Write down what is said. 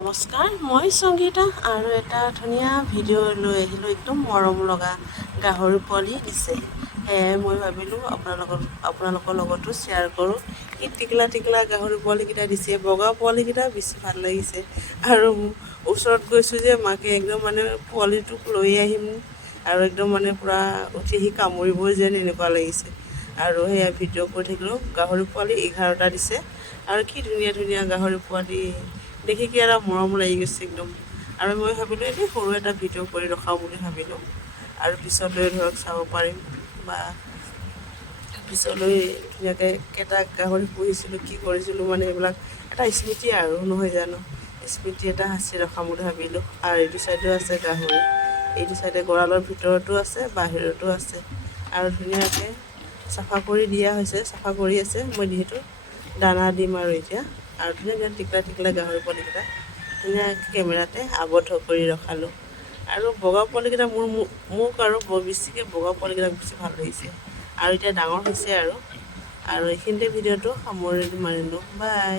নমস্কাৰ, মই সংগীতা আৰু এটা ধুনীয়া ভিডিঅ' লৈ আহিলোঁ। একদম মৰম লগা গাহৰি পোৱালি দিছে। সেয়ে মই ভাবিলোঁ আপোনালোকৰ লগতো শ্বেয়াৰ কৰোঁ। কি টিকলা টিকলা গাহৰি পোৱালিকেইটা দিছে। বগা পোৱালিকেইটা বেছি ভাল লাগিছে। আৰু ওচৰত গৈছোঁ যে মাকে একদম পোৱালিটোক লৈ আহিম আৰু একদম পূৰা উঠি আহি কামুৰিবই যেন এনেকুৱা লাগিছে। আৰু সেয়া ভিডিঅ' কৰি থাকিলোঁ। গাহৰি পোৱালি 11টা দিছে আৰু কি ধুনীয়া ধুনীয়া গাহৰি পোৱালি দেখি কি এটা মৰম লাগি গৈছে একদম। আৰু মই ভাবিলোঁ এনেই সৰু এটা ভিডিঅ' কৰি ৰখাওঁ বুলি ভাবিলোঁ। আৰু পিছলৈ ধৰক চাব পাৰিম বা পিছলৈ ধুনীয়াকৈ কেইটা গাহৰি পুহিছিলোঁ, কি কৰিছিলোঁ, এইবিলাক এটা স্মৃতি আৰু নহয় জানো। স্মৃতি এটা সাঁচি ৰখাম বুলি ভাবিলোঁ। আৰু এইটো চাইডেও আছে গাহৰি, এইটো চাইডে গঁৰালৰ ভিতৰতো আছে, বাহিৰতো আছে। আৰু ধুনীয়াকৈ চাফা কৰি দিয়া হৈছে, চাফা কৰি আছে। মই যিহেতু দানা দিম আৰু এতিয়া। আৰু ধুনীয়া টিকলা টিকলা গাহৰি পোৱালিকেইটা ধুনীয়াকৈ কেমেৰাতে আৱদ্ধ কৰি ৰখালোঁ। আৰু বগা পোৱালিকেইটা মোক আৰু বেছিকৈ বগা পোৱালিকেইটাক বেছি ভাল লাগিছে। আৰু এতিয়া ডাঙৰ হৈছে আৰু এইখিনিতে ভিডিঅ'টো সামৰি মাৰিলোঁ। বাই।